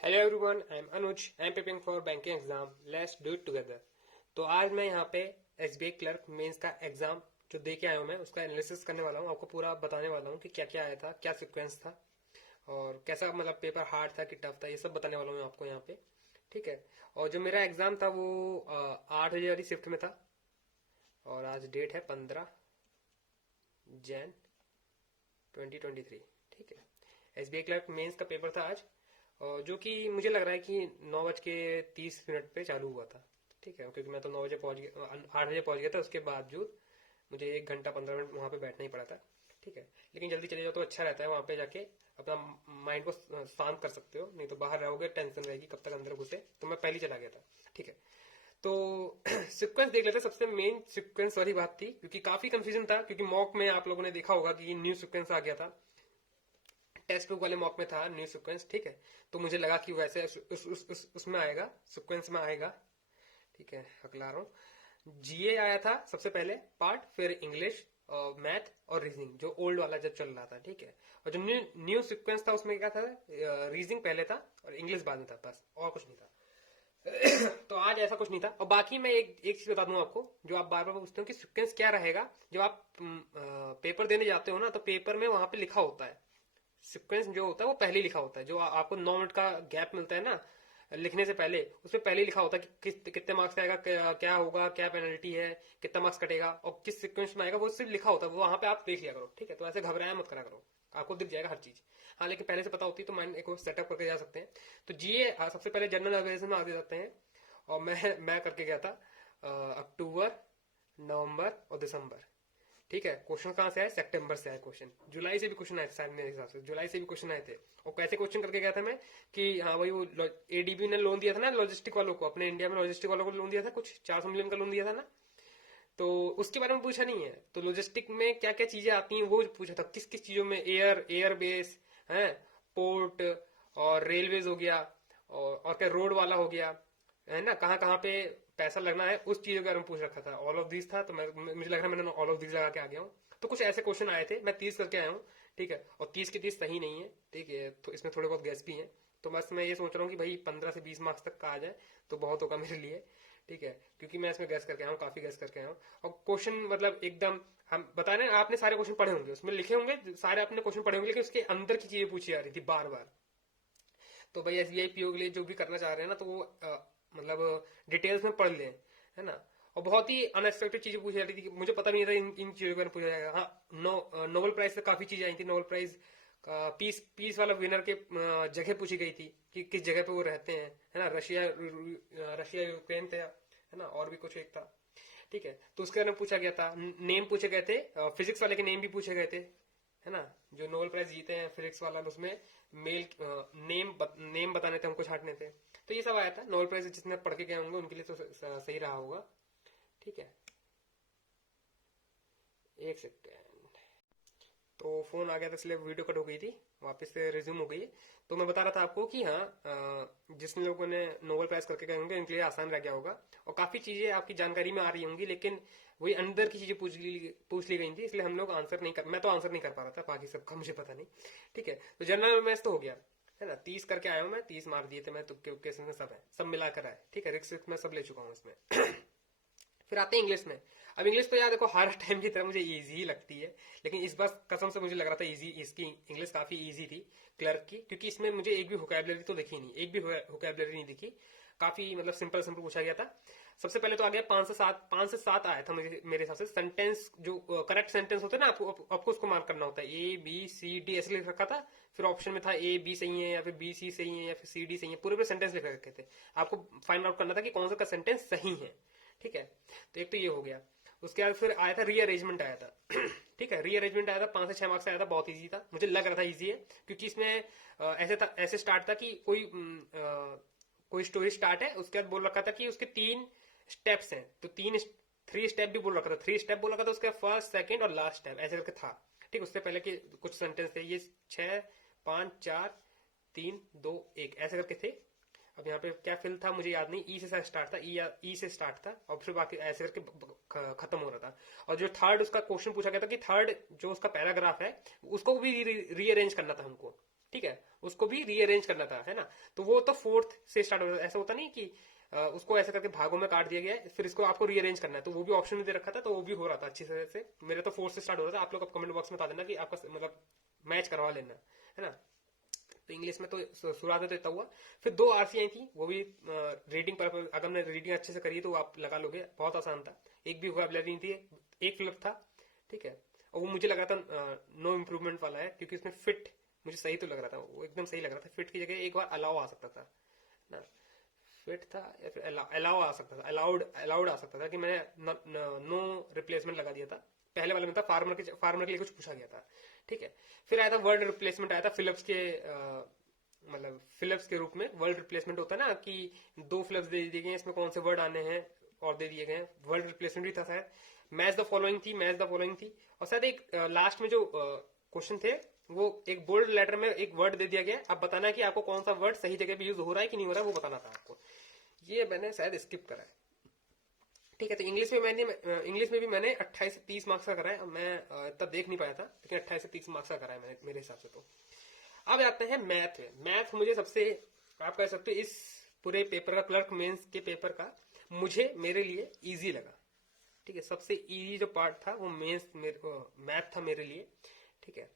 Hello everyone, I am Anuj. I am preparing for banking exam. Let's do it together. तो आज मैं यहाँ पे एसबीआई क्लर्क मेंस का एग्जाम जो दे के आया हूँ, मैं उसका एनालिसिस करने वाला हूँ। आपको पूरा बताने वाला हूँ कि क्या क्या आया था, क्या सीक्वेंस था और कैसा मतलब पेपर हार्ड था कि टफ था, ये सब बताने वाला हूँ आपको यहाँ पे। ठीक है। और जो मेरा एग्जाम था वो 8 बजे वाली शिफ्ट में था और आज डेट है 15 जैन 2023। ठीक है। एसबीआई क्लर्क मेंस का पेपर था आज, और जो कि मुझे लग रहा है कि 9:30 पे चालू हुआ था। ठीक है, क्योंकि मैं तो 9 बजे पहुंच गया, 8 बजे पहुंच गया था। उसके बावजूद मुझे 1 घंटा 15 मिनट वहां पे बैठना ही पड़ा था। ठीक है। लेकिन जल्दी चले जाओ तो अच्छा रहता है, वहां पे जाके अपना माइंड को शांत कर सकते हो, नहीं तो बाहर रहोगे टेंशन रहेगी कब तक अंदर घुसे। तो मैं पहले ही चला गया था। ठीक है। तो सीक्वेंस देख लेते हैं। सबसे मेन सीक्वेंस वाली बात थी, क्योंकि काफी कंफ्यूजन था, क्योंकि मॉक में आप लोगों ने देखा होगा कि न्यू सीक्वेंस आ गया था। टेक्स्ट बुक वाले मॉक में था न्यू सीक्वेंस। ठीक है। तो मुझे लगा कि वैसे उसमें आएगा, सीक्वेंस में आएगा। ठीक है, अगला रहा हूँ। जीए आया था सबसे पहले पार्ट, फिर इंग्लिश और मैथ और रीजनिंग, जो ओल्ड वाला जब चल रहा था। ठीक है। और जो न्यू न्यू सीक्वेंस था उसमें क्या था, रीजनिंग पहले था और इंग्लिश बाद में था, बस और कुछ नहीं था। तो आज ऐसा कुछ नहीं था। और बाकी मैं एक चीज बता दूं आपको, जो आप बार बार पूछते हो कि सीक्वेंस क्या रहेगा। जब आप पेपर देने जाते हो ना, तो पेपर में वहां पे लिखा होता है सीक्वेंस, जो होता है वो पहले ही लिखा होता है। जो आपको 9 मिनट का गैप मिलता है ना लिखने से पहले, उसमें पहले ही लिखा होता है कि कितने मार्क्स आएगा, क्या होगा, क्या पेनल्टी है, कितना मार्क्स कटेगा और किस सीक्वेंस में आएगा, वो सिर्फ लिखा होता है। वो वहां पे आप देख लिया करो। ठीक है। तो ऐसे घबराया मत करा करो, आपको दिख जाएगा हर चीज। हाँ, लेकिन पहले से पता होती है तो माइंड एक सेटअप करके जा सकते हैं। तो जीए सबसे पहले जनरल अवेयरनेस में आगे जाते हैं। और मैं करके गया था अक्टूबर, नवंबर और दिसंबर। ठीक है। क्वेश्चन कहाँ से आए, सितंबर से आए क्वेश्चन। जुलाई से भी क्वेश्चन आए थे शायद, मेरे हिसाब से जुलाई से भी क्वेश्चन आए थे। और कैसे क्वेश्चन करके गया था मैं कि हाँ भाई, वो एडीबी ने लोन दिया था ना लॉजिस्टिक वालों को, अपने इंडिया में लॉजिस्टिक वालों को लोन दिया था, कुछ 400 मिलियन का लोन दिया था ना। तो उसके बारे में पूछा नहीं है। तो लॉजिस्टिक में क्या क्या चीजें आती हैं वो पूछा था, किस किस चीजों में, एयर बेस है, पोर्ट और रेलवेज हो गया, और क्या रोड वाला हो गया, है ना, कहाँ कहाँ पे पैसा लगना है, उस चीजों के बारे में पूछ रखा था। ऑल ऑफ दिस था, तो मुझे लग रहा है मैंने ऑल ऑफ दिस लगा के आ गया हूँ। तो कुछ ऐसे क्वेश्चन आए थे, मैं 30 करके आया हूँ। ठीक है। और 30 के 30 सही नहीं है। ठीक है। तो इसमें थोड़े बहुत गैस भी हैं। तो बस मैं ये सोच रहा हूँ कि भाई 15 से 20 मार्क्स तक का आ जाए तो बहुत होगा मेरे लिए। ठीक है। क्योंकि मैं इसमें गैस करके आया हूँ, काफी गैस करके आया हूँ। और क्वेश्चन मतलब एकदम, हम बता रहे हैं, आपने सारे क्वेश्चन पढ़े होंगे, उसमें लिखे होंगे सारे, आपने क्वेश्चन पढ़े होंगे, लेकिन उसके अंदर की चीजें पूछी जा रही थी बार बार। तो भाई एसबीआई पीओ के लिए जो भी करना चाह रहे हैं ना, तो वो मतलब डिटेल्स में पढ़ लें, है ना। और बहुत ही अनएक्सपेक्टेड चीजें पूछी जा रही थी कि मुझे पता नहीं था इन चीजों के बारे में पूछा जाएगा। हाँ, नोबेल प्राइज से काफी चीजें आई थी। नोबेल प्राइज पीस पीस वाला विनर के जगह पूछी गई थी कि किस जगह पे वो रहते हैं, है ना। रशिया, रशिया यूक्रेन थे, है ना, और भी कुछ एक था। ठीक है। तो उसके बारे में पूछा गया था, नेम पूछे गए थे, फिजिक्स वाले के नेम भी पूछे गए थे, है ना। जो नोबेल प्राइज जीते हैं फिजिक्स वाला, उसमें मेल नेम बताने थे, हमको छांटने थे। तो ये सब आया था। नोबेल प्राइज जितने पढ़ के गए होंगे उनके लिए तो सही रहा होगा। ठीक है। एक सेकेंड। तो फोन आ गया था इसलिए वीडियो कट हो गई थी, वापस से रिज्यूम हो गई है। तो मैं बता रहा था आपको कि हाँ, जिस लोगों ने नोबेल प्राइज करके गए होंगे उनके लिए आसान रह गया होगा। और काफी चीजें आपकी जानकारी में आ रही होंगी, लेकिन वही अंदर की चीजें पूछ ली गई थी, इसलिए हम लोग आंसर नहीं कर, मैं तो आंसर नहीं कर पा रहा था, बाकी सबका मुझे पता नहीं। ठीक है। तो जनरल मैथ्स तो हो गया, है ना। 30 करके आया हूँ मैं, 30 मार दिए थे मैं, तुक्के उक्के में सब है, सब मिलाकर आए। ठीक है। रिक्स मैं सब ले चुका हूँ इसमें। फिर आते हैं इंग्लिश में। अब इंग्लिश तो यार देखो, हर टाइम की तरह मुझे इजी ही लगती है, लेकिन इस बार कसम से मुझे लग रहा था इजी, इसकी इंग्लिश काफी इजी थी क्लर्क की, क्योंकि इसमें मुझे एक भी वोकैबुलरी तो दिखी नहीं, एक भी वोकैबुलरी नहीं दिखी। काफी मतलब सिंपल सिंपल पूछा गया था। सबसे पहले तो आ गया 5 से 7, 5 से 7 आया था मुझे, मेरे हिसाब से सेंटेंस, जो करेक्ट सेंटेंस होते हैं ना, आपको उसको मार्क करना होता है। ए बी सी डी ऐसे लिख रखा था। फिर ऑप्शन में था ए बी सही है, या फिर बी सी सही है, या फिर सी डी सही है, पूरे पूरे सेंटेंस लिख रखे थे। आपको फाइंड आउट करना था कि कौन सा का सेंटेंस सही है। ठीक है। तो एक तो ये हो गया। उसके बाद फिर आया था रीअरेंजमेंट आया था। ठीक है। रीअरेंजमेंट आया था, 5 से 6 मार्क्स आया था, बहुत इजी था, मुझे लग रहा था इजी है, क्योंकि इसमें ऐसे था, ऐसे स्टार्ट था कि कोई स्टोरी स्टार्ट है, उसके बाद बोल रखा था कि उसके 3 स्टेप्स हैं, तो 3 स्टेप भी बोल रखा था, 3 स्टेप बोल रखा था, उसके फर्स्ट सेकंड और लास्ट स्टेप ऐसे करके था। ठीक। उससे पहले के कुछ सेंटेंस थे ये, 6 5 4 3 2 1 ऐसे करके थे। अब यहाँ पे क्या फिल था मुझे याद नहीं, ई से स्टार्ट था, ई से स्टार्ट था, और फिर बाकी ऐसे करके खत्म हो रहा था। और जो थर्ड उसका क्वेश्चन पूछा गया था कि थर्ड जो उसका पैराग्राफ है उसको भी रीअरेंज करना था हमको। ठीक है, उसको भी रीअरेंज करना था, है ना। तो वो तो फोर्थ से स्टार्ट होता था, ऐसा होता नहीं कि उसको ऐसे करके भागों में काट दिया गया है, फिर इसको आपको रीअरेंज करना है, तो वो भी ऑप्शन में दे रखा था, तो वो भी हो रहा था अच्छी तरह से। मेरा तो फोर्थ से स्टार्ट हो रहा था, आप लोग अब कमेंट बॉक्स में बता देना कि आपका मतलब मैच करवा लेना, है ना। तो इंग्लिश में तो शुरुआत में तो इतना हुआ। फिर 2 आरसी आई थी, वो भी रीडिंग पर, अगर हमने रीडिंग अच्छे से करी तो आप लगा लोगे, बहुत आसान था। एक भी वोकैबुलरी नहीं थी, एक फिलअप था, ठीक है। और वो मुझे लग रहा था नो इम्प्रूवमेंट वाला है, क्योंकि उसमें फिट मुझे सही तो लग रहा था, वो एकदम सही लग रहा था। फिट की जगह एक बार अलाउ आ सकता था ना, फिट था या फिर अलाउ आ सकता था, अलाउड आ सकता था, कि मैंने नो रिप्लेसमेंट लगा दिया था। पहले वाले में था फार्मर के लिए कुछ पूछा गया था, ठीक है। फिर आया था वर्ड रिप्लेसमेंट, आया था फिलिप्स के मतलब फिलिप्स के रूप में वर्ड रिप्लेसमेंट होता है ना, कि 2 फिलिप्स दे दिए गए, इसमें कौन से वर्ड आने हैं और दे दिए गए। वर्ड रिप्लेसमेंट भी था शायद। मैच द फॉलोइंग थी, और शायद एक लास्ट में जो क्वेश्चन थे, वो एक बोल्ड लेटर में एक वर्ड दे दिया गया, अब बताना है कि आपको कौन सा वर्ड सही जगह पे यूज हो रहा है कि नहीं हो रहा है, वो बताना था आपको। ये मैंने शायद स्किप करा है, ठीक है। तो इंग्लिश में भी मैंने 28 से 30 मार्क्स का करा है। मैं इतना देख नहीं पाया था, लेकिन 28 से 30 मार्क्स का करा है मैंने, मेरे हिसाब से। तो अब आते हैं मैथ में। मैथ मुझे सबसे, आप कह सकते हो इस पूरे पेपर का, क्लर्क मेंस के पेपर का, मुझे मेरे लिए इजी लगा, ठीक है। सबसे इजी जो पार्ट था वो मैथ था मेरे लिए, ठीक है।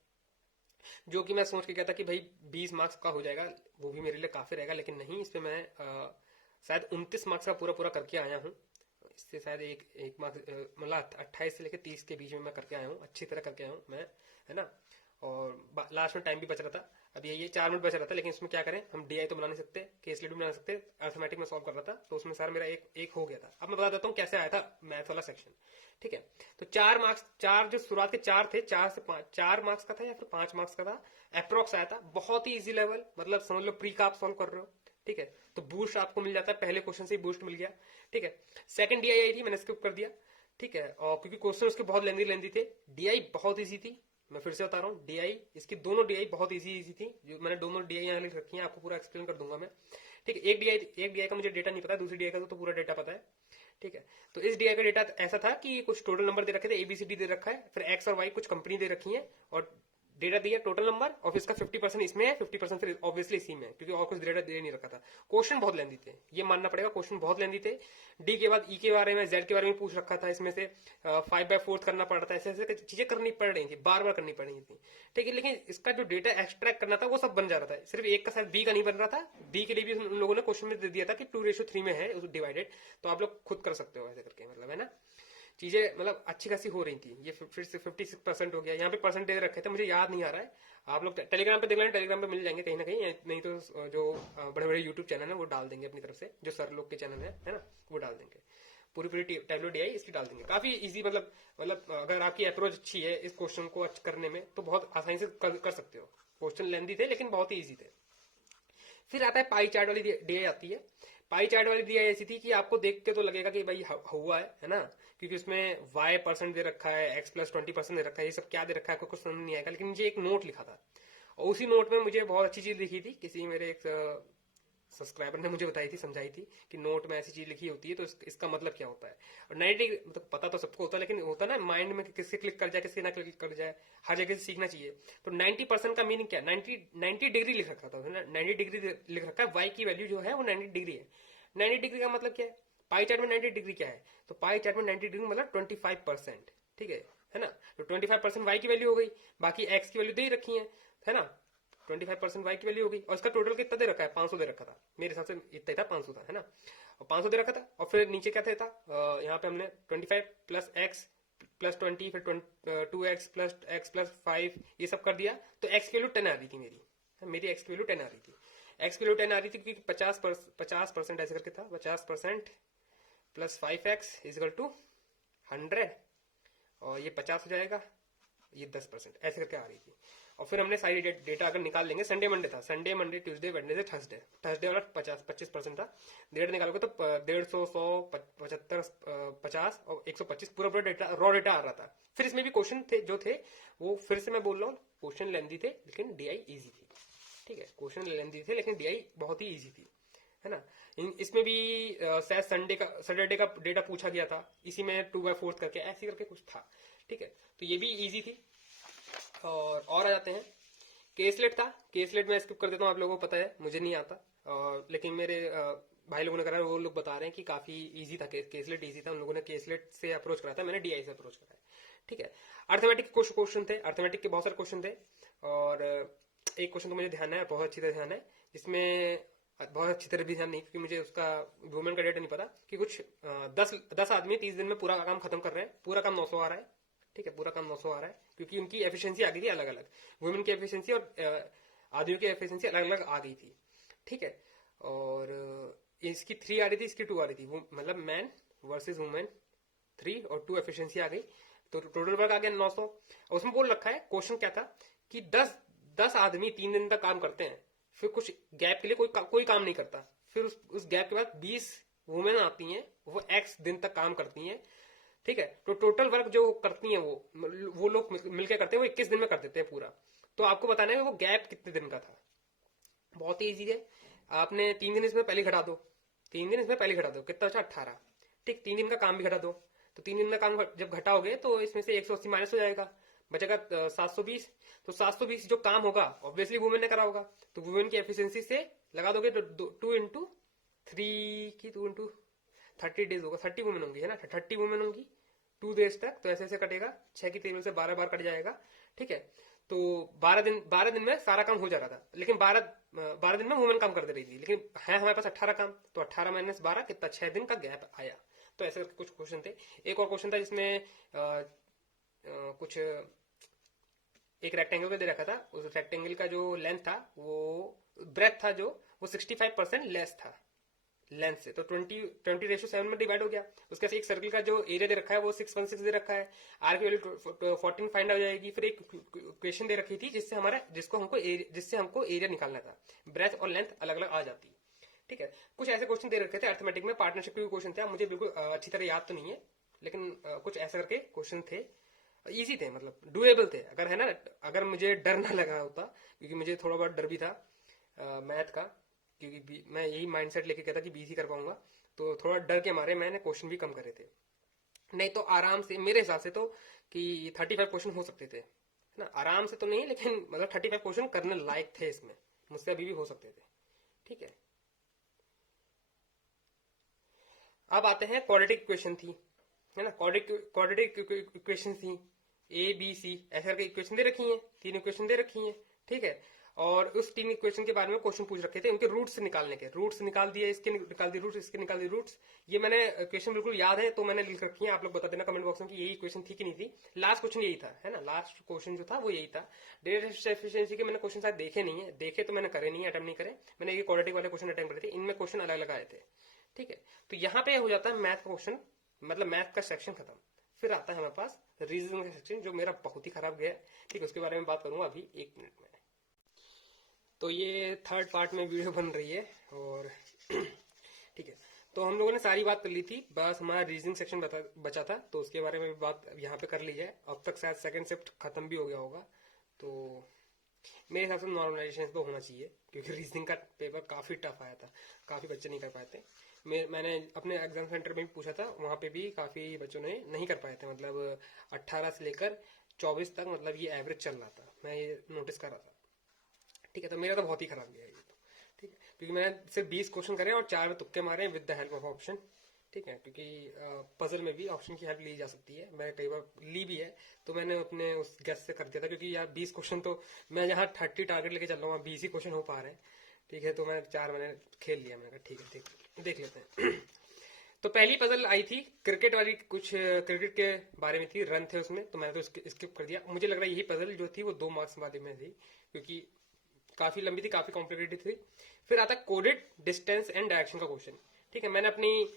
जो कि मैं सोच के गया था कि भाई 20 मार्क्स का हो जाएगा, वो भी मेरे लिए काफी रहेगा, लेकिन नहीं, इस पे मैं शायद 29 मार्क्स का पूरा पूरा करके आया हूँ। इससे शायद एक मार्क्स, मतलब 28 से लेकर 30 के बीच में मैं करके आया हूँ, अच्छी तरह करके आया हूँ मैं, है ना। और लास्ट में टाइम भी बच रहा था, अब ये 4 मिनट बच रहा था, लेकिन इसमें क्या करें, हम डीआई तो बना नहीं सकते, केस भी बना सकते, अर्थमेटिक में सॉल्व कर रहा था, तो उसमें सर मेरा एक हो गया था। अब मैं बता देता हूँ कैसे आया था मैथ वाला सेक्शन, ठीक है। तो 4 मार्क्स, जो शुरुआत के 4 थे, 4 से 5, 4 मार्क्स का था या फिर 5 मार्क्स का था, अप्रोक्स आया था। बहुत ही इजी लेवल, मतलब समझ लो प्री का आप सॉल्व कर रहे हो, ठीक है। तो बूस्ट आपको मिल जाता है, पहले क्वेश्चन से ही बूस्ट मिल गया, ठीक है। सेकंड डीआई आई थी, मैंने स्किप कर दिया, ठीक है। और क्योंकि क्वेश्चन उसके बहुत लेंदी थे। डीआई बहुत इजी थी, मैं फिर से बता रहा हूँ, डीआई, इसकी दोनों डीआई बहुत इजी थी, जो मैंने दोनों डीआई यहाँ लिख रखी है, आपको पूरा एक्सप्लेन कर दूंगा मैं, ठीक है। एक डीआई का मुझे डेटा नहीं पता, दूसरी डीआई का तो पूरा डेटा पता है, ठीक है। तो इस डीआई का डेटा ऐसा था कि कुछ टोटल नंबर दे रखे थे, एबीसीडी दे रखा है, फिर एक्स और वाई कुछ कंपनी दे रखी है, और डेटा दिया टोटल नंबर, और इसका 50% इसमें है, 50% फिर ऑब्वियसली इसी में है, क्योंकि और कुछ डेटा दे नहीं रखा था। क्वेश्चन बहुत लेंदी थे, ये मानना पड़ेगा, क्वेश्चन बहुत लेंदी थे। डी के बाद ई के बारे में, जेड के बारे में पूछ रखा था, इसमें से 5/4 करना पड़ रहा था, ऐसे ऐसे चीजें करनी पड़ रही थी, बार बार करनी पड़ रही थी, ठीक है। लेकिन इसका जो डेटा एक्सट्रैक्ट करना था वो सब बन जा रहा था, सिर्फ एक का शायद बी का नहीं बन रहा था। बी के लिए भी उन लोगों ने क्वेश्चन में दे दिया था कि 2:3 में है डिवाइडेड, तो आप लोग खुद कर सकते हो ऐसे करके, मतलब, है ना। चीजें मतलब अच्छी खासी हो रही थी। ये फिर से 56% हो गया, यहाँ पे परसेंटेज रखे थे, मुझे याद नहीं आ रहा है, आप लोग टेलीग्राम पे देख लेना, टेलीग्राम पे मिल जाएंगे कहीं ना कहीं, नहीं तो जो बड़े बड़े यूट्यूब चैनल है वो डाल देंगे अपनी तरफ से, जो सर लोग के चैनल है ना, वो डाल देंगे, पूरी टैबलो डीआई इसकी डाल देंगे। काफी इजी, मतलब अगर आपकी अप्रोच अच्छी है इस क्वेश्चन को करने में, तो बहुत आसानी से कर सकते हो। क्वेश्चन लेंदी थे लेकिन बहुत ही ईजी थे। फिर आता है पाई चार्ट वाली डीआई आती है। पाई चार्ट वाली डीआई ऐसी थी कि आपको देख के तो लगेगा कि भाई हुआ है ना, क्योंकि उसमें y परसेंट दे रखा है, x प्लस 20% दे रखा है, ये सब क्या दे रखा है आपको कुछ समझ नहीं आएगा, लेकिन मुझे एक नोट लिखा था, और उसी नोट में मुझे बहुत अच्छी चीज लिखी थी, किसी मेरे एक सब्सक्राइबर ने मुझे बताई थी, समझाई थी कि नोट में ऐसी चीज लिखी होती है तो इसका मतलब क्या होता है। और 90 मतलब पता तो सबको होता है, लेकिन होता है ना माइंड में, किससे क्लिक कर जाए किससे ना क्लिक कर जाए, हर जगह से सीखना चाहिए। तो 90% का मीनिंग क्या है, 90 डिग्री लिख रखा था, 90 डिग्री लिख रखा है, वाई की वैल्यू जो है वो 90 डिग्री है। 90 डिग्री का मतलब क्या है, पाई चार्ट में 90 डिग्री क्या है, तो पाई चार्ट में 90 डिग्री मतलब 25%, ठीक है ना। तो 25% वाई की वैल्यू हो गई, बाकी एक्स की वैल्यू दे ही रखी है ना। 25% वाई की वैल्यू हो गई, और इसका टोटल कितना दे रखा है, 500 दे रखा था, मेरे हिसाब से इतना ही था, 500 था, है ना। और 500 दे रखा था, और फिर नीचे क्या था, यहाँ पे हमने 25 प्लस एक्स प्लस 20, फिर 2x प्लस एक्स प्लस 5, ये सब कर दिया, तो एक्स की वैल्यू 10 आ रही थी मेरी एक्स की वैल्यू 10 आ रही थी। एक्स की वैल्यू 10 आ रही थी क्योंकि 50% ऐसे करके था, 50% प्लस 5x इजकल टू 100, और ये 50 हो जाएगा, ये 10% ऐसे करके आ रही थी। और फिर हमने सारी डेटा अगर निकाल लेंगे, संडे मंडे था, Sunday Monday Tuesday Wednesday Thursday वाला 25% था, डेढ़ निकालोगे तो 150, 100, 75, 50 और 125 पूरा पूरा डेटा, रॉ डेटा आ रहा था। फिर इसमें भी क्वेश्चन थे जो थे, वो फिर से मैं बोल रहा हूँ, क्वेश्चन लेंदी थे लेकिन डीआई इजी थी, ठीक है। क्वेश्चन लेंदी थे लेकिन डीआई बहुत ही इजी थी, है ना। इसमें भी शायद सैटरडे का डेटा पूछा गया था, इसी में 2/4 करके ऐसे करके कुछ था, ठीक है। तो ये भी इजी थी। और आ जाते हैं केसलेट था, केसलेट मैं स्किप कर देता हूँ, आप लोगों को पता है मुझे नहीं आता। लेकिन मेरे भाई लोगों ने करा है, वो लोग बता रहे हैं कि काफी इजी था, केसलेट इजी था, उन लोगों ने केसलेट से अप्रोच करा था, मैंने डीआई से अप्रोच करा है। ठीक है। अर्थमेटिक के कुछ क्वेश्चन थे, अर्थमेटिक के बहुत सारे क्वेश्चन थे, और एक क्वेश्चन तो मुझे ध्यान है, बहुत अच्छी तरह ध्यान है, जिसमें बहुत अच्छी तरह भी ध्यान नहीं, क्योंकि मुझे उसका वुमेन का डेटा नहीं पता, कि कुछ 10 आदमी 30 दिन में पूरा काम खत्म कर रहे हैं, पूरा काम 900 आ रहा है। ठीक है, पूरा काम 900 आ रहा है, क्योंकि उनकी एफिशिएंसी आ गई थी अलग अलग, वुमेन की एफिशिएंसी और आदमियों की एफिशिएंसी अलग अलग आ गई थी। ठीक है। और इसकी 3 आ रही थी, इसकी 2 आ रही थी, मतलब मैन वर्सेस वुमेन 3 और 2 एफिशिएंसी आ गई, तो टोटल वर्क आ गया 900। उसमें बोल रखा है, क्वेश्चन क्या था कि 10 आदमी 3 दिन तक काम करते हैं, फिर कुछ गैप के लिए कोई काम नहीं करता, फिर उस गैप के बाद 20 वुमेन आती हैं, वो एक्स दिन तक काम करती हैं। ठीक है, तो टोटल वर्क जो करती हैं वो लोग मिलकर करते हैं, वो 21 दिन में कर देते हैं पूरा। तो आपको बताना है वो गैप कितने दिन का था। बहुत ही इजी है, आपने 3 दिन इसमें पहले घटा दो, 3 दिन इसमें पहले घटा दो, कितना बचा 18। ठीक, 3 दिन का काम भी घटा दो, तो 3 दिन का काम जब घटाओगे तो इसमें से 180 माइनस हो जाएगा, बचेगा 720। तो 720 जो काम होगा ऑब्वियसली वुमेन ने करा होगा, तो वुमेन की एफिशिएंसी से लगा दोगे तो 2 इंटू 3 की 2 इंटू 30 डेज होगा, 30 वुमेन होंगी, है ना, 30 वुमेन होंगी 2 डेज तक, तो ऐसे ऐसे कटेगा, 6 की टेबल से 12 बार कट जाएगा। ठीक है, तो 12 दिन में सारा काम हो जा रहा था, लेकिन 12 दिन में वुमेन काम कर दे रही थी, लेकिन है हमारे पास 18 काम, तो 18 माइनस 12 कितना, 6 दिन का गैप आया। तो ऐसे करके कुछ क्वेश्चन थे। एक और क्वेश्चन था जिसमें कुछ एक रेक्टेंगल का दे रखा था, उस रेक्टेंगल का जो लेंथ था, वो ब्रेथ था जो, वो 65% लेस था लेंथ से, तो 20:7 में डिवाइड हो गया। उसके साथ एक सर्कल का जो एरिया दे रखा है वो 616 दे रखा है, आर की वैल्यू 14 फाइंड हो जाएगी। फिर एक क्वेश्चन दे रखी थी जिससे हमको एरिया निकालना था, ब्रेथ और लेंथ अलग अलग आ जाती। ठीक है, कुछ ऐसे क्वेश्चन दे रखे थे अर्थमेटिक में, पार्टनरशिप के क्वेश्चन थे, मुझे बिल्कुल अच्छी तरह याद तो नहीं है, लेकिन कुछ ऐसे करके क्वेश्चन थे, इजी थे, मतलब डुएबल थे, अगर है ना, अगर मुझे डर ना लगा होता, क्योंकि मुझे थोड़ा बहुत डर भी था मैथ का, क्योंकि मैं यही माइंडसेट लेके कहता कि बीसी कर पाऊंगा, तो थोड़ा डर के मारे मैंने क्वेश्चन भी कम करे थे, नहीं तो आराम से मेरे हिसाब से तो कि 35 क्वेश्चन हो सकते थे, है ना, आराम से तो नहीं, लेकिन मतलब 35 क्वेश्चन करने लायक थे इसमें, मुझसे अभी भी हो सकते थे। ठीक है, अब आते हैं क्वाड्रेटिक इक्वेशन थी, है ना, क्वाड्रेटिक इक्वेशन थी, ए बी सी ऐसे करके इक्वेशन दे रखी हैं, 3 इक्वेशन दे रखी हैं। ठीक है, और उस 3 इक्वेशन के बारे में क्वेश्चन पूछ रखे थे, उनके रूट्स निकालने के, रूट्स निकाल दिए, इसके निकाल दिए रूट्स, इसके निकाल दिए रूट्स। ये मैंने इक्वेशन बिल्कुल याद है, तो मैंने लिख रखी है, आप लोग बता देना कमेंट बॉक्स में कि यही इक्वेशन थी कि नहीं थी। लास्ट क्वेश्चन यही था, है ना, लास्ट क्वेश्चन जो था वो यही था। डेटा एफिशिएंसी के मैंने क्वेश्चन शायद देखे नहीं है, देखे तो मैंने करे नहीं, अटेम्प्ट नहीं करे, मैंने ये क्वाड्रेटिक वाले क्वेश्चन अटेम्प्ट करे थे, इनमें क्वेश्चन अलग अलग आए थे। ठीक है, तो यहाँ पे हो जाता है मैथ का क्वेश्चन, मतलब मैथ का सेक्शन खत्म। फिर आता है हमारे पास रीजनिंग का सेक्शन, जो मेरा बहुत ही खराब गया। ठीक है, उसके बारे में बात करूंगा अभी 1 मिनट में। तो ये थर्ड पार्ट में वीडियो बन रही है, और ठीक है, तो हम लोगों ने सारी बात कर ली थी, बस हमारा रीजनिंग सेक्शन बचा था, तो उसके बारे में भी बात यहाँ पे कर ली है। अब तक शायद सेकंड शिफ्ट खत्म भी हो गया होगा, तो मेरे हिसाब से नॉर्मलाइजेशन तो होना चाहिए, क्योंकि रीजनिंग का पेपर काफी टफ आया था, काफी बच्चे नहीं कर पाए थे। मैंने अपने एग्जाम सेंटर में भी पूछा था, वहां पे भी काफी बच्चों ने नहीं कर पाए थे, मतलब 18 से लेकर 24 तक, मतलब ये एवरेज चल रहा था, मैं ये नोटिस कर रहा था। ठीक है, तो मेरा तो बहुत ही खराब गया ये तो। ठीक है, क्योंकि मैंने सिर्फ 20 क्वेश्चन करे और 4 में तुक्के मारे with the help of option. ठीक है, क्योंकि पजल में भी ऑप्शन की हेल्प ली जा सकती है, मैं कई बार ली भी है, तो मैंने अपने उस गेस से कर दिया था, क्योंकि यार 20 क्वेश्चन तो मैं यहाँ 30 टारगेट लेके चल रहा हूँ, 20 ही क्वेश्चन हो पा रहे हैं। ठीक है, तो मैं 4 मैंने खेल लिया, मैंने कहा ठीक है, देख लेते हैं। तो पहली पजल आई थी क्रिकेट वाली, कुछ क्रिकेट के बारे में थी, रन थे उसमें, तो मैंने तो स्किप कर दिया। मुझे लग रहा है यही पजल जो थी वो 2 मार्क्स वाले में थी, क्योंकि काफी लंबी थी, काफी कॉम्प्लिकेटेड थी। फिर आता कोडेड डिस्टेंस एंड डायरेक्शन का क्वेश्चन। ठीक है, मैंने अपनी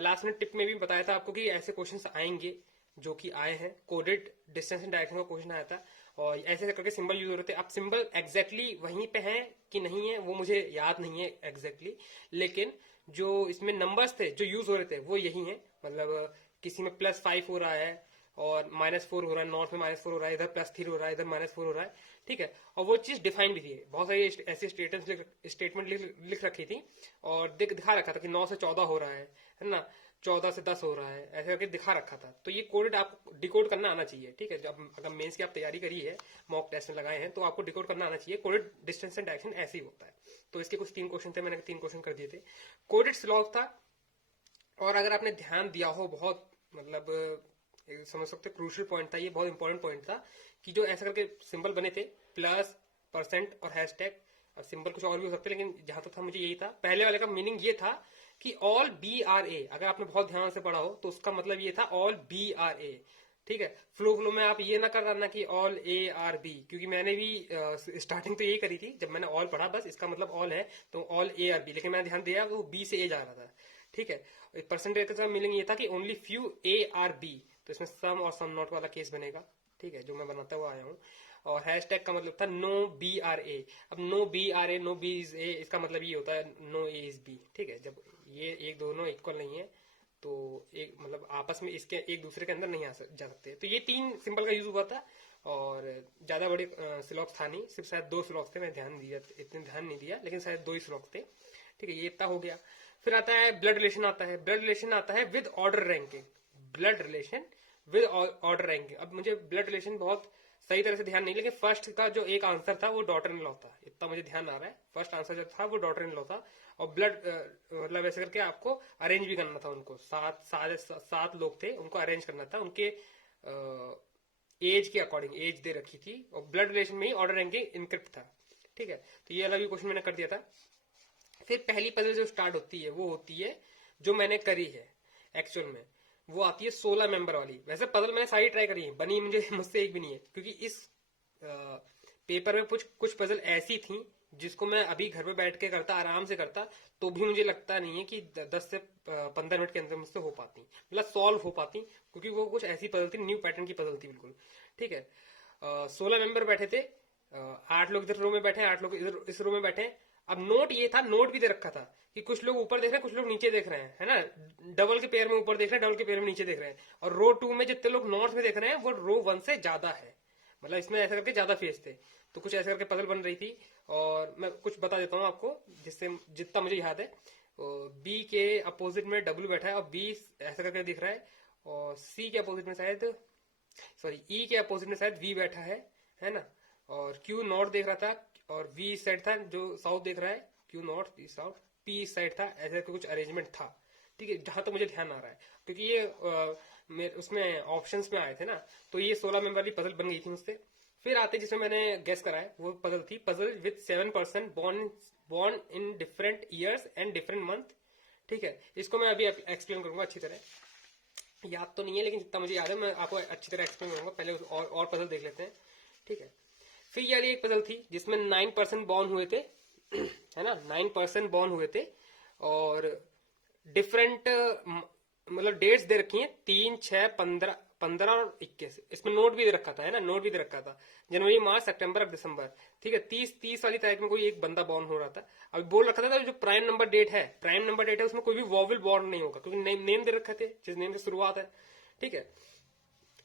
लास्ट मिनट टिप में भी बताया था आपको कि ऐसे क्वेश्चंस आएंगे, जो कि आए हैं। कोडेड डिस्टेंस एंड डायरेक्शन का क्वेश्चन आया था, और ऐसे करके सिंबल यूज हो रहे थे। अब सिंबल एग्जैक्टली वहीं पे हैं कि नहीं है वो मुझे याद नहीं है एग्जैक्टली, लेकिन जो इसमें नंबर्स थे जो यूज हो रहे थे वो यही हैं, मतलब किसी में +5 हो रहा है, और -4 हो रहा है, नॉर्थ में -4 हो रहा है, इधर +3 हो रहा है, इधर -4 हो रहा है, ठीक है। और वो चीज डिफाइन भी थी, बहुत सारी ऐसी स्टेटमेंट लिख रखी थी और दिखा रखा था कि 9 से 14 हो रहा है ना, 14 से 10 हो रहा है, ऐसे करके दिखा रखा था। तो ये कोडेड आपको डिकोड करना आना चाहिए, ठीक है। जब अगर मेंस की आप तैयारी करी है, मॉक टेस्ट में लगाए हैं, तो आपको डिकोड करना आना चाहिए। कोडेड डिस्टेंस एंड डायरेक्शन ऐसे ही होता है। तो इसके कुछ 3 क्वेश्चन थे, मैंने 3 क्वेश्चन कर दिए थे। कोडेड स्लॉग था, और अगर आपने ध्यान दिया हो, बहुत मतलब समझ सकते क्रूशियल पॉइंट था ये, बहुत इंपॉर्टेंट पॉइंट था कि जो ऐसा करके सिंबल बने थे, प्लस, परसेंट और हैशटैग। अब सिंबल कुछ और भी हो सकते, लेकिन जहां तक था मुझे यही था। पहले वाले का मीनिंग ये था कि ऑल BRA, अगर आपने बहुत ध्यान से पढ़ा हो तो उसका मतलब ये था ऑल BRA, ठीक है। फ्लो में आप ये ना कर रहा कि ऑल ARB, क्योंकि मैंने भी स्टार्टिंग तो यही करी थी, जब मैंने ऑल पढ़ा बस इसका मतलब ऑल है तो ऑल ARB, लेकिन मैंने ध्यान दिया वो B से A जा रहा था, ठीक है। परसेंटेज का मीनिंग ये था कि ओनली फ्यू ARB, तो इसमें सम और सम नॉट वाला केस बनेगा, ठीक है, जो मैं बनाता हुआ आया हूँ। और हैशटैग का मतलब था नो BRA। अब no BRA, no B is A, इसका मतलब ये होता है नो A इज B, ठीक है। जब ये एक दोनों इक्वल नहीं है तो एक मतलब आपस में इसके एक दूसरे के अंदर नहीं जा सकते। तो ये 3 सिंबल का यूज हुआ था, और ज्यादा बड़े स्लॉक्स था नहीं, सिर्फ शायद 2 स्लॉक्स थे, मैं ध्यान दिया, इतने ध्यान नहीं दिया, लेकिन शायद 2 ही स्लॉक्स थे, ठीक है। ये इतना हो गया। फिर आता है ब्लड रिलेशन, आता है ब्लड रिलेशन, आता है with order ranking. Blood relation with order ranking. अब मुझे ब्लड रिलेशन बहुत सही तरह से ध्यान नहीं, लेकिन फर्स्ट का जो एक आंसर था वो डॉटर इन लॉ था, इतना मुझे ध्यान आ रहा है। फर्स्ट आंसर जो था वो डॉटर इन लॉ था, और ब्लड मतलब ऐसे करके आपको अरेंज भी करना था उनको। 7 लोग थे, उनको अरेंज करना था उनके एज के अकॉर्डिंग, एज दे रखी थी, और ब्लड रिलेशन में ही ऑर्डर रैंकिंग इनक्रिप्ट था, ठीक है। तो ये वाला भी क्वेश्चन मैंने कर दिया था। फिर पहली पजल जो स्टार्ट होती है वो होती है, जो मैंने करी है एक्चुअल में, वो आती है 16 मेंबर वाली। वैसे पजल मैंने सारी ट्राई करी है, बनी मुझसे एक भी नहीं है, क्योंकि इस पेपर में कुछ पजल ऐसी थी जिसको मैं अभी घर पे बैठ के करता, आराम से करता, तो भी मुझे लगता नहीं है कि 10 से 15 मिनट के अंदर मुझसे हो पाती, मतलब सॉल्व हो पाती, क्योंकि वो कुछ ऐसी पजल थी, न्यू पैटर्न की पजल थी बिल्कुल, ठीक है। 16 मेंबर बैठे थे, 8 लोग इधर रो में बैठे, 8 लोग इधर इस रो में बैठे। अब नोट ये था, नोट भी दे रखा था कि कुछ लोग ऊपर देख रहे हैं, कुछ लोग नीचे देख रहे हैं, है ना। डबल के पेयर में ऊपर देख रहे हैं, डबल के पेयर में नीचे देख रहे हैं, और रो 2 में जितने लोग नॉर्थ में देख रहे हैं वो रो 1 से ज्यादा है, मतलब इसमें ऐसा करके ज्यादा फेस थे। तो कुछ ऐसा करके पजल बन रही थी, और मैं कुछ बता देता हूँ आपको जिससे जितना मुझे याद है। बी के अपोजिट में डब्ल्यू बैठा है, और बी ऐसा करके दिख रहा है, और सी के अपोजिट में शायद, सॉरी ई के अपोजिट में शायद वी बैठा है ना। और क्यू नॉर्थ देख रहा था, और वी इस साइड था जो साउथ देख रहा है, क्यू नॉर्थ इस साउथ, पी इस साइड था, ऐसा कुछ अरेंजमेंट था, ठीक है, जहां तक मुझे ध्यान आ रहा है, क्योंकि ये उसमें ऑप्शंस में आए थे ना। तो ये 16 मेंबर वाली पजल बन गई थी मुझसे। फिर आते जिसमें मैंने गेस करा है, वो पजल थी puzzle with 7 person born in different years and different month, ठीक है। इसको मैं अभी एक्सप्लेन करूंगा अच्छी तरह, याद तो नहीं है लेकिन जितना मुझे याद है मैं आपको अच्छी तरह एक्सप्लेन करूंगा। पहले और पजल देख लेते हैं, ठीक है। फिर यार एक पजल थी जिसमें 9% बॉर्न हुए थे, है ना, 9% बॉर्न हुए थे, और डिफरेंट मतलब डेट्स दे रखी हैं, 3, 6, 15 और 21। इसमें नोट भी दे रखा था, है ना, नोट भी दे रखा था, जनवरी, मार्च, सितंबर, दिसंबर, ठीक है। 30 वाली तारीख में कोई एक बंदा बॉर्न हो रहा था। अभी बोल रखा था जो प्राइम नंबर डेट है उसमें कोई भी वॉवल बॉर्न नहीं होगा, क्योंकि नेम दे रखे थे, जिस नेम से शुरुआत है, ठीक है।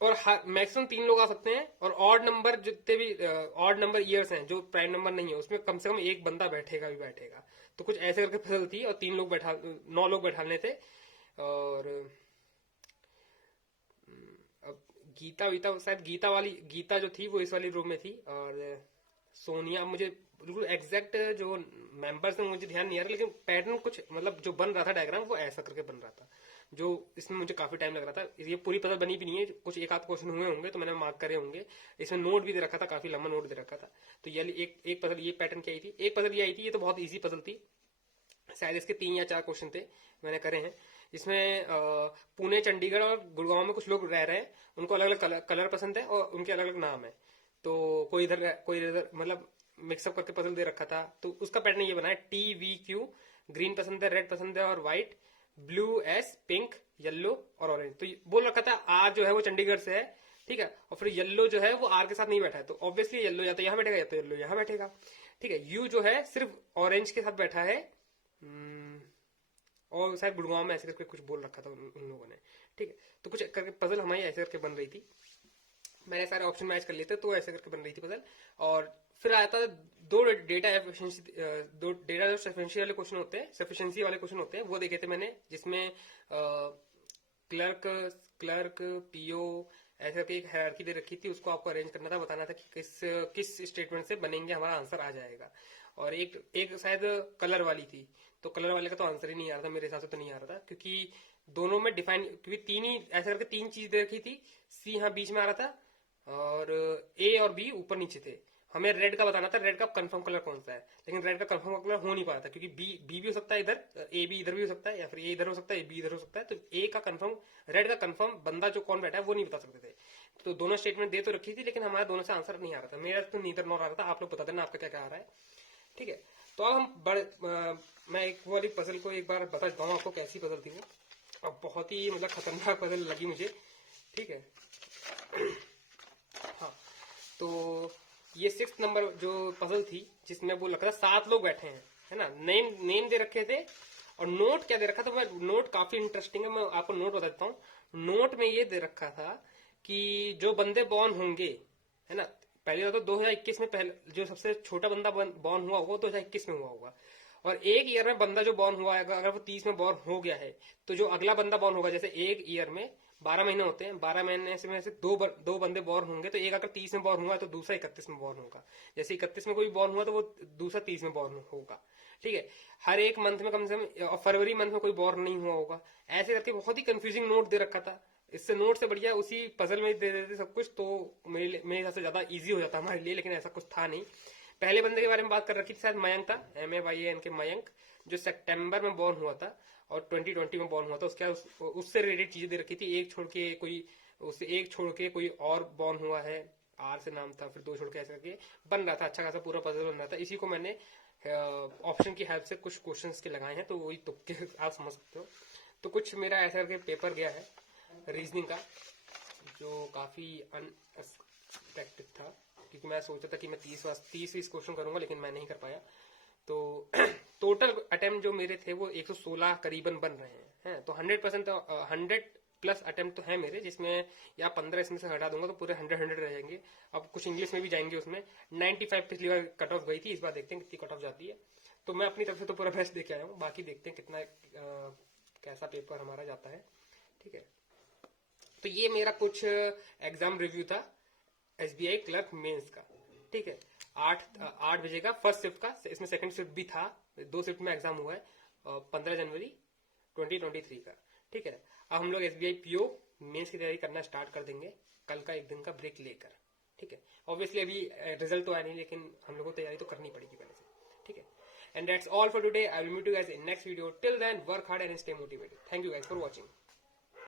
और मैक्सिमम 3 लोग आ सकते हैं, और ऑड नंबर जितने भी ऑड नंबर ईयर्स हैं जो प्राइम नंबर नहीं है, उसमें कम से कम एक बंदा बैठेगा भी बैठेगा। तो कुछ ऐसे करके फसल थी, और 9 लोग बैठाने थे। और अब गीता शायद गीता जो थी वो इस वाली रूम में थी, और सोनिया, मुझे बिल्कुल एग्जैक्ट जो मेंबर्स हैं मुझे ध्यान नहीं आ रहा, लेकिन पैटर्न कुछ मतलब जो बन रहा था डायग्राम वो ऐसा करके बन रहा था, जो इसमें मुझे काफी टाइम लग रहा था। ये पूरी पजल बनी भी नहीं है, कुछ एक आध क्वेश्चन हुए होंगे तो मैंने मार्क करे होंगे। इसमें नोट भी दे रखा था, काफी लंबा नोट दे रखा था। तो ये एक पजल, ये पैटर्न की आई थी। एक पजल ये आई थी, ये तो बहुत ईजी पजल थी, शायद इसके 3 या 4 क्वेश्चन थे, मैंने करे हैं। इसमें पुणे, चंडीगढ़ और गुड़गांव में कुछ लोग रह रहे हैं, उनको अलग अलग कलर पसंद है और उनके अलग अलग नाम है। तो कोई इधर मतलब मिक्सअप करके पजल दे रखा था। तो उसका पैटर्न ये बना है, TVQ, ग्रीन पसंद है, रेड पसंद है और white, blue S, pink, yellow और ऑरेंज। तो बोल रखा था आर जो है वो चंडीगढ़ से है, ठीक है, और फिर येलो जो है वो आर के साथ नहीं बैठा है, तो ऑब्वियसली येलो या तो यहाँ बैठेगा या तो येलो यहाँ बैठेगा, ठीक है। यू जो है सिर्फ ऑरेंज के साथ बैठा है, और शायद गुड़गांव में ऐसे करके कुछ बोल रखा था उन लोगों ने, ठीक है। तो कुछ करके पजल हमारी ऐसे करके बन रही थी, मैंने सारे ऑप्शन मैच कर लिए थे, तो ऐसे करके बन रही थी पजल। और फिर आया था दो डेटा सफिशिएंसी वाले क्वेश्चन होते हैं, सफिशिएंसी वाले क्वेश्चन होते हैं, वो देखे थे मैंने, जिसमें क्लर्क क्लर्क पीओ ऐसे करके एक हायरार्की दे रखी थी, उसको आपको अरेंज करना था, बताना था कि किस स्टेटमेंट से बनेंगे हमारा आंसर आ जाएगा। और एक शायद कलर वाली थी, तो कलर वाले का तो आंसर ही नहीं आ रहा था, मेरे हिसाब से तो नहीं आ रहा था, क्योंकि दोनों में डिफाइन, क्योंकि तीन ही ऐसे करके तीन चीज दे रखी थी, सी यहाँ बीच में आ रहा था और ए और बी ऊपर नीचे थे। हमें रेड का बताना था, रेड का कंफर्म कलर कौन सा है, लेकिन रेड का कंफर्म कलर हो नहीं पा रहा था, क्योंकि बी भी हो सकता है इधर, ए भी इधर भी हो सकता है, या फिर ए इधर हो सकता है, बी इधर हो सकता है, तो ए का कंफर्म, रेड का कंफर्म बंदा जो कौन बैठा है वो नहीं बता सकते थे। तो दोनों स्टेटमेंट दे तो रखी थी, लेकिन हमारा दोनों से आंसर नहीं आ रहा था, मेरा तो नीदर नॉर आ रहा था। आप लोग बता देना आपका क्या क्या आ रहा है, ठीक है। तो अब हम मैं एक वाली पजल को एक बार बता देता हूँ आपको, कैसी पजल थी वो, अब बहुत ही मतलब खतरनाक पजल लगी मुझे, ठीक है। हाँ, तो ये 6 नंबर जो पजल थी, जिसमें वो लग रहा 7 लोग बैठे हैं, है ना, नेम दे रखे थे, और नोट क्या दे रखा था, मैं नोट काफी इंटरेस्टिंग है, मैं आपको नोट बता देता हूँ। नोट में ये दे रखा था कि जो बंदे बॉर्न होंगे, है ना, पहले तो 2021 में, पहले जो सबसे छोटा बंदा बॉर्न हुआ होगा 2021 में हुआ होगा, और एक ईयर में बंदा जो बॉर्न हुआ है, अगर वो 30 में बॉर्न हो गया है, तो जो अगला बंदा बॉर्न होगा, जैसे एक ईयर में 12 महीने होते हैं, 12 महीने में से दो बंदे बॉर्न होंगे, तो एक अगर 30 में बॉर्न हुआ तो दूसरा 31 में बॉर्न होगा, जैसे 31 में कोई बॉर्न हुआ तो वो दूसरा 30 में बॉर्न होगा, ठीक है। हर एक मंथ में कम से कम, फरवरी मंथ में कोई बॉर्न नहीं हुआ होगा, ऐसे करके बहुत ही कंफ्यूजिंग नोट दे रखा था। इससे नोट से बढ़िया उसी पजल में दे देते सब कुछ, तो मेरे हिसाब से ज्यादा इजी हो जाता हमारे लिए, लेकिन ऐसा कुछ था नहीं। पहले बंदे के बारे में बात कर रखी थी, शायद मयंक था, MAYAN के मयंक, जो सितंबर में बॉर्न हुआ था और 2020 में बॉर्न हुआ था। उससे रिलेटेड चीजें दे रखी थी, एक छोड़ के कोई और बॉर्न हुआ है, आर से नाम था, फिर 2 छोड़ के ऐसे करके बन रहा था, अच्छा खासा पूरा पजल बन रहा था। इसी को मैंने ऑप्शन की हेल्प से कुछ क्वेश्चंस के लगाए हैं, तो वही तुक्के आप समझ सकते हो। तो कुछ मेरा ऐसा करके पेपर गया है रीजनिंग का, जो काफी अनएक्सपेक्टेड था, क्योंकि मैं सोचा था कि मैं 30-20 क्वेश्चन करूंगा, लेकिन मैं नहीं कर पाया। तो टोटल अटेम्प्ट जो मेरे थे वो 116 करीबन बन रहे हैं, तो 100% 100+ अटेम्प्ट तो है मेरे, जिसमें या 15 इसमें से हटा दूंगा तो पूरे 100 रह जाएंगे। अब कुछ इंग्लिश में भी जाएंगे, उसमें 95 पिछली बार कट ऑफ गई थी, इस बार देखते हैं कितनी कट ऑफ जाती है। तो मैं अपनी तरफ से तो पूरा बेस्ट देके आया हूँ, बाकी देखते हैं कितना कैसा पेपर हमारा जाता है, ठीक है। तो ये मेरा कुछ एग्जाम रिव्यू था SBI क्लर्क मेंस का, ठीक है। 8 बजे का फर्स्ट शिफ्ट का, इसमें सेकंड शिफ्ट भी था, 2 शिफ्ट में एग्जाम हुआ है 15 जनवरी 2023 का, ठीक है। अब हम लोग SBI PO मेंस की तैयारी करना स्टार्ट कर देंगे, कल का एक दिन का ब्रेक लेकर, ठीक है। ऑब्वियसली अभी रिजल्ट तो आया नहीं, लेकिन हम लोगों को तैयारी तो करनी पड़ेगी पहले से, ठीक है। And that's all for today, I will meet you guys in next video, till then work hard and stay motivated. Thank you guys for watching.